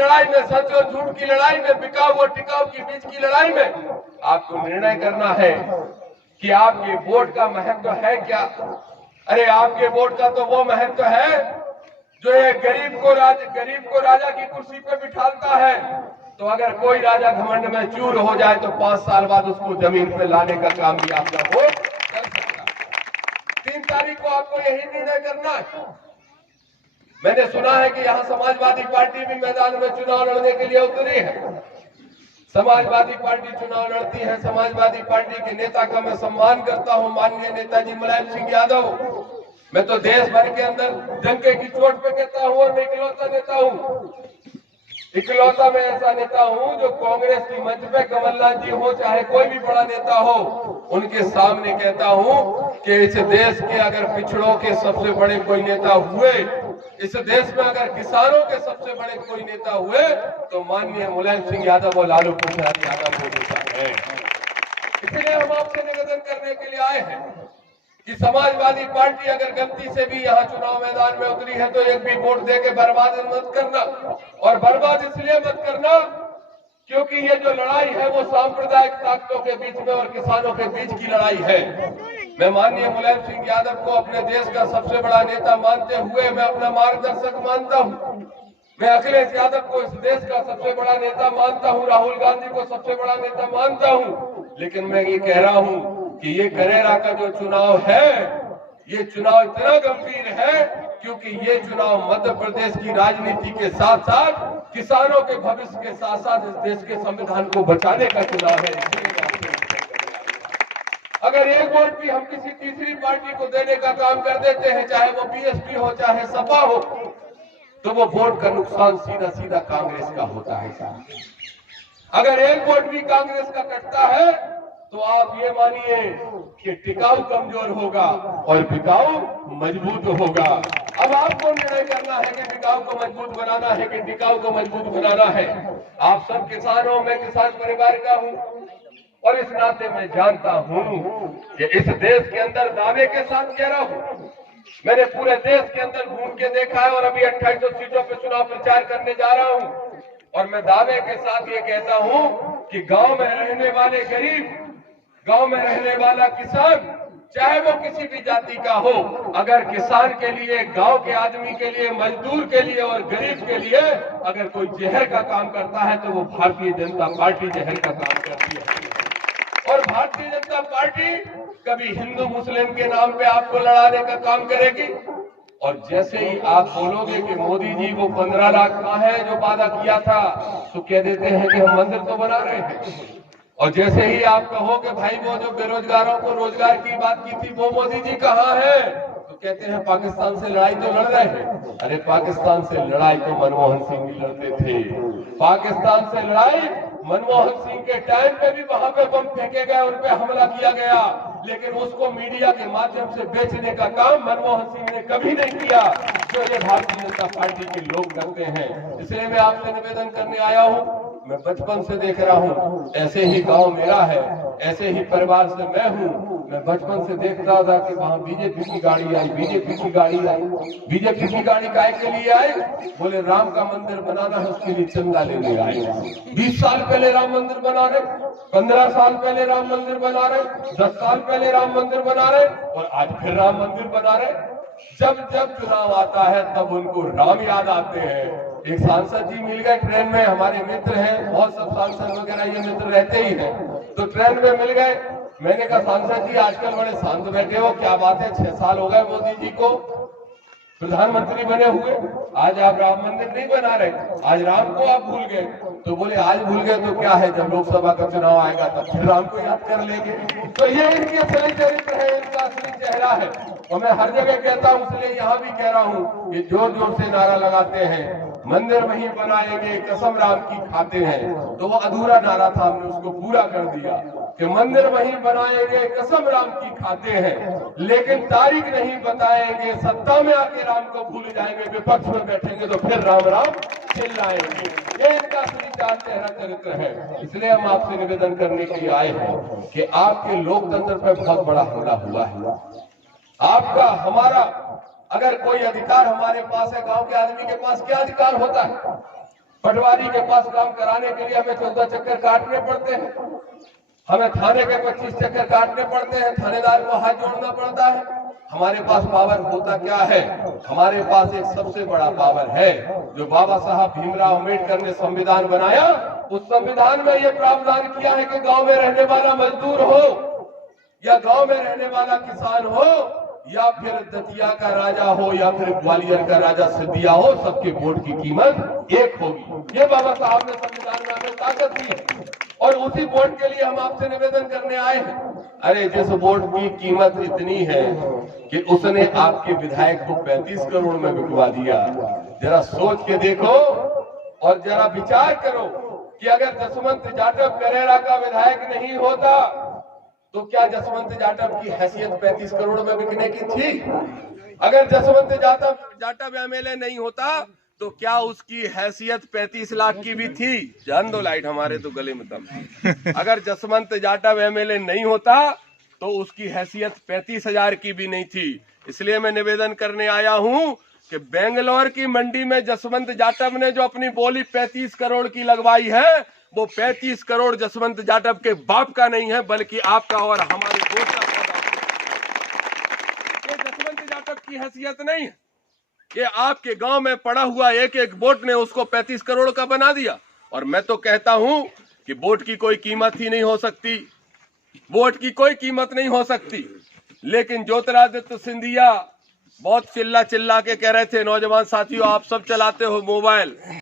लड़ाई में, सच और झूठ की लड़ाई में, बिकाऊ और टिकाऊ के बीच की लड़ाई में आपको निर्णय करना है कि आपके वोट का महत्व है क्या। अरे आपके वोट का तो वो महत्व है जो ये गरीब को राजा की कुर्सी पे बिठाता है। तो अगर कोई राजा घमंड में चूर हो जाए तो 5 साल बाद उसको जमीन पे लाने का काम भी आपका हो कर सकता है। 3 तारीख को आपको यही निर्णय करना है। मैंने सुना है कि यहाँ समाजवादी पार्टी भी मैदान में चुनाव लड़ने के लिए उतरी है। समाजवादी पार्टी चुनाव लड़ती है। समाजवादी पार्टी के नेता का मैं सम्मान करता हूँ, माननीय नेताजी मुलायम सिंह यादव। मैं तो देश भर के अंदर डंके की चोट पे कहता हूँ और मैं इकलौता नेता हूँ, इकलौता मैं ऐसा नेता हूँ जो कांग्रेस की मंच पे कमलनाथ जी हो चाहे कोई भी बड़ा नेता हो, उनके सामने कहता हूँ कि इस देश के अगर पिछड़ों के सबसे बड़े कोई नेता हुए, इस देश में अगर किसानों के सबसे बड़े कोई नेता हुए तो माननीय मुलायम सिंह यादव और लालू प्रसाद यादव वो नेता है। इसलिए हम आपसे निवेदन करने के लिए आए हैं कि समाजवादी पार्टी अगर गलती से भी यहाँ चुनाव मैदान में उतरी है तो एक भी वोट दे के बर्बाद मत करना। और बर्बाद इसलिए मत करना क्योंकि ये जो लड़ाई है वो सांप्रदायिक ताकतों के बीच में और किसानों के बीच की लड़ाई है। मैं माननीय मुलायम सिंह यादव को अपने देश का सबसे बड़ा नेता मानते हुए मैं अपना मार्गदर्शक मानता हूँ। मैं अखिलेश यादव को इस देश का सबसे बड़ा नेता मानता हूँ, राहुल गांधी को सबसे बड़ा नेता मानता हूँ। लेकिन मैं ये कह रहा हूँ कि ये करेरा का जो चुनाव है, ये चुनाव इतना गंभीर है क्योंकि ये चुनाव मध्य प्रदेश की राजनीति के साथ साथ किसानों के भविष्य के साथ साथ इस देश के संविधान को बचाने का चुनाव है। अगर एक वोट भी हम किसी तीसरी पार्टी को देने का काम कर देते हैं, चाहे वो बीएसपी हो चाहे सपा हो, तो वो वोट का नुकसान सीधा सीधा कांग्रेस का होता है। अगर एक वोट भी कांग्रेस का कटता है तो आप ये मानिए कि टिकाऊ कमजोर होगा और बिकाऊ मजबूत होगा। अब आपको निर्णय करना है कि बिकाऊ को मजबूत बनाना है कि टिकाऊ को मजबूत बनाना है। आप सब किसान हो, मैं किसान परिवार का हूँ और इस नाते मैं जानता हूँ कि इस देश के अंदर दावे के साथ कह रहा हूँ, मैंने पूरे देश के अंदर घूम के देखा है और अभी 2800 सीटों पर चुनाव प्रचार करने जा रहा हूँ और मैं दावे के साथ ये कहता हूँ कि गांव में रहने वाले गरीब, गांव में रहने वाला किसान, चाहे वो किसी भी जाति का हो, अगर किसान के लिए, गांव के आदमी के लिए, मजदूर के लिए और गरीब के लिए अगर कोई जहर का काम करता है तो वो भारतीय जनता पार्टी जहर का काम करती है। और भारतीय जनता पार्टी कभी हिंदू मुस्लिम के नाम पे आपको लड़ाने का काम करेगी। और जैसे ही आप बोलोगे कि मोदी जी वो 15 लाख का है जो वादा किया था, तो कह देते हैं कि हम मंदिर तो बना रहे हैं। और जैसे ही आप कहो कि भाई वो जो बेरोजगारों को रोजगार की बात की थी वो मोदी जी कहाँ है, तो कहते हैं पाकिस्तान से लड़ाई तो लड़ रहे हैं। अरे पाकिस्तान से लड़ाई तो मनमोहन सिंह भी लड़ते थे। पाकिस्तान से लड़ाई मनमोहन सिंह के टाइम पे भी वहां पे बम फेंके गए, उन पे हमला किया गया, लेकिन उसको मीडिया के माध्यम से बेचने का काम मनमोहन सिंह ने कभी नहीं किया जो ये भारतीय जनता पार्टी के लोग करते हैं। इसलिए मैं आपसे निवेदन करने आया हूँ। मैं बचपन से देख रहा हूँ, ऐसे ही गांव मेरा है, ऐसे ही परिवार से मैं हूँ। मैं बचपन से देख रहा था कि वहाँ बीजेपी की गाड़ी आई, बीजेपी की गाड़ी आई। बीजेपी की गाड़ी काय के लिए आई? बोले राम का मंदिर बनाना है, उसके लिए चंदा लेने आए। 20 साल पहले राम मंदिर बना रहे, 15 साल पहले राम मंदिर बना रहे, 10 साल पहले राम मंदिर बना रहे और आज फिर राम मंदिर बना रहे। जब जब चुनाव आता है तब उनको राम याद आते हैं। एक सांसद जी मिल गए ट्रेन में, हमारे मित्र हैं, बहुत सब सांसद वगैरह ये मित्र रहते ही हैं, तो ट्रेन में मिल गए। मैंने कहा सांसद जी आजकल बड़े शांत बैठे हो, क्या बात है? 6 साल हो गए मोदी जी को प्रधानमंत्री बने हुए, आज आप राम मंदिर नहीं बना रहे, आज राम को आप भूल गए। तो बोले आज भूल गए तो क्या है, जब लोकसभा का चुनाव आएगा तब फिर राम को याद कर लेंगे। तो ये इनकी असली चरित्र है, इनका असली चेहरा है। और मैं हर जगह कहता हूँ, इसलिए यहाँ भी कह रहा हूँ कि जोर जोर से नारा लगाते हैं मंदिर वहीं बनाएंगे, कसम राम की खाते हैं। तो वो अधूरा नारा था, हमने उसको पूरा कर दिया कि मंदिर वहीं बनाएंगे, कसम राम की खाते हैं, लेकिन तारीख नहीं बताएंगे। सत्ता में आके राम को भूल जाएंगे, विपक्ष में बैठेंगे तो फिर राम राम चिल्लाएंगे। ये इनका चेहरा चरित्र है। इसलिए हम आपसे निवेदन करने के लिए आए हैं कि आपके लोकतंत्र पर बहुत बड़ा हमला हुआ है। आपका, हमारा अगर कोई अधिकार हमारे पास है, गांव के आदमी के पास क्या अधिकार होता है? पटवारी के पास काम कराने के लिए हमें 14 चक्कर काटने पड़ते हैं, हमें थाने के 25 चक्कर काटने पड़ते हैं, थानेदार को हाथ जोड़ना पड़ता है। हमारे पास पावर होता क्या है? हमारे पास एक सबसे बड़ा पावर है जो बाबा साहब भीमराव अम्बेडकर ने संविधान बनाया। उस संविधान में यह प्रावधान किया है कि गांव में रहने वाला मजदूर हो या गांव में रहने वाला किसान हो या फिर दतिया का राजा हो या फिर ग्वालियर का राजा सिद्धिया हो, सबके वोट की कीमत एक होगी। ये बाबा साहब ने संविधान में हमें ताकत दी है और उसी वोट के लिए हम आपसे निवेदन करने आए हैं। अरे जिस वोट की कीमत इतनी है कि उसने आपके विधायक को 35 करोड़ में बिकवा दिया, जरा सोच के देखो और जरा विचार करो कि अगर जसवंत जाटव करेरा का विधायक नहीं होता तो क्या जसवंत जाटव की हैसियत 35 करोड़ में बिकने की थी? अगर जसवंत जाटव एमएलए नहीं होता तो क्या उसकी हैसियत 35 लाख की भी थी? जान दो लाइट, हमारे तो गले में दम। अगर जसवंत जाटव एमएलए नहीं होता तो उसकी हैसियत 35,000 की भी नहीं थी। इसलिए मैं निवेदन करने आया हूं कि बेंगलोर की मंडी में जसवंत जाटव ने जो अपनी बोली 35 करोड़ की लगवाई है, वो 35 करोड़ जसवंत जाटव के बाप का नहीं है, बल्कि आपका और हमारे दोस्त का सौदा। ये जसवंत जाटव की हैसियत नहीं है कि आपके गांव में पड़ा हुआ एक एक वोट ने उसको 35 करोड़ का बना दिया। और मैं तो कहता हूं कि वोट की कोई कीमत ही नहीं हो सकती, वोट की कोई कीमत नहीं हो सकती। लेकिन ज्योतिरादित्य सिंधिया बहुत चिल्ला चिल्ला के कह रहे थे, नौजवान साथियों आप सब चलाते हो मोबाइल,